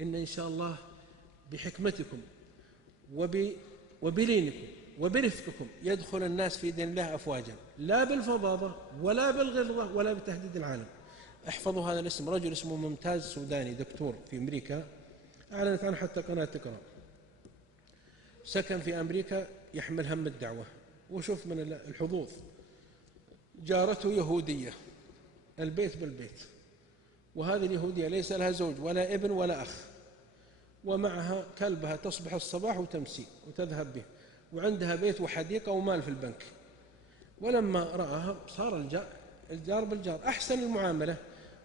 إن شاء الله بحكمتكم وبلينكم وبرفقكم يدخل الناس في دين الله أفواجا، لا بالفظاظة ولا بالغلظة ولا بتهديد العالم. احفظوا هذا الاسم، رجل اسمه ممتاز سوداني، دكتور في أمريكا، أعلنت عنه حتى قناة تقرأ، سكن في أمريكا، يحمل هم الدعوة. وشوف من الحظوظ، جارته يهودية، البيت بالبيت، وهذه اليهودية ليس لها زوج ولا ابن ولا أخ، ومعها كلبها تصبح الصباح وتمسي وتذهب به، وعندها بيت وحديقة ومال في البنك. ولما رآها صار الجار بالجار أحسن المعاملة،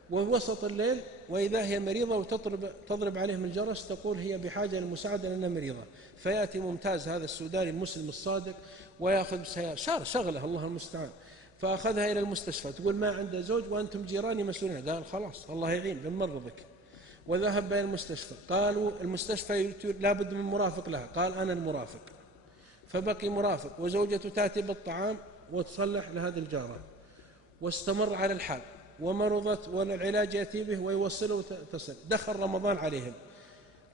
ووسط الليل وإذا هي مريضة وتضرب عليهم الجرس تقول هي بحاجة للمساعدة لأنها مريضة، فيأتي ممتاز هذا السوداني المسلم الصادق ويأخذ سيارة شغله الله المستعان، فأخذها إلى المستشفى، تقول ما عنده زوج وأنتم جيراني مسؤولين، قال خلاص الله يعين بنمرضك، وذهب إلى المستشفى. قالوا المستشفى لابد من مرافق لها، قال أنا المرافق، فبقي مرافق، وزوجته تأتي بالطعام وتصلح لهذه الجارة، واستمر على الحال، ومرضت والعلاج يأتي به ويوصله وتصل. دخل رمضان عليهم،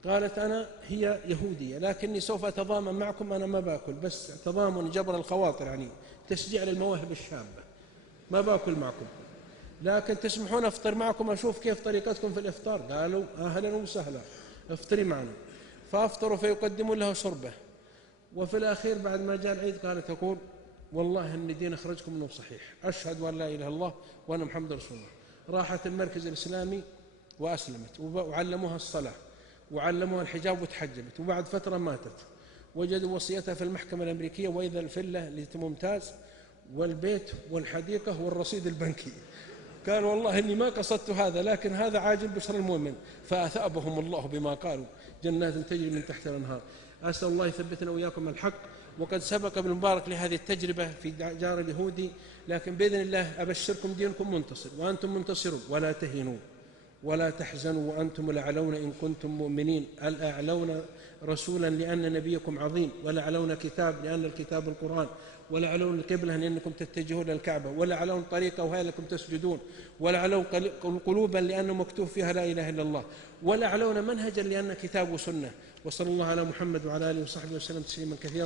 قالت أنا هي يهودية لكني سوف أتضامن معكم، أنا ما باكل، بس تضامن جبر الخواطر، يعني تشجيع للمواهب الشابة، ما باكل معكم لكن تسمحون أفطر معكم أشوف كيف طريقتكم في الإفطار. قالوا أهلا وسهلا افطري معنا، فأفطروا فيقدمون له شربه. وفي الأخير بعد ما جاء العيد قالت تقول والله أن دين أخرجكم منه صحيح، أشهد أن لا إله إلا الله وأن محمد رسول الله. راحت المركز الإسلامي وأسلمت، وعلموها الصلاة وعلموها الحجاب وتحجبت، وبعد فترة ماتت، وجدوا وصيتها في المحكمة الأمريكية، وإذا الفلة لممتاز والبيت والحديقة والرصيد البنكي. قال والله إني ما قصدت هذا، لكن هذا عاجل بشر المؤمن، فأثابهم الله بما قالوا، جنات تجري من تحت الأنهار. أسأل الله يثبتنا وإياكم الحق. وقد سبق ابن مبارك لهذه التجربة في جار اليهودي، لكن بإذن الله أبشركم دينكم منتصر وأنتم منتصرون، ولا تهنوا ولا تحزنوا وأنتم الأعلون إن كنتم مؤمنين. الأعلون رسولا لأن نبيكم عظيم، والأعلون كتاب لأن الكتاب القرآن، والأعلون القبلة لأنكم تتجهون للكعبة، والأعلون طريقة وهي لكم تسجدون، والأعلون قلوبا لأنه مكتوب فيها لا إله إلا الله، والأعلون منهجا لأن كتاب وسنة. وصلى الله على محمد وعلى آله وصحبه وسلم تسليما كثيرا.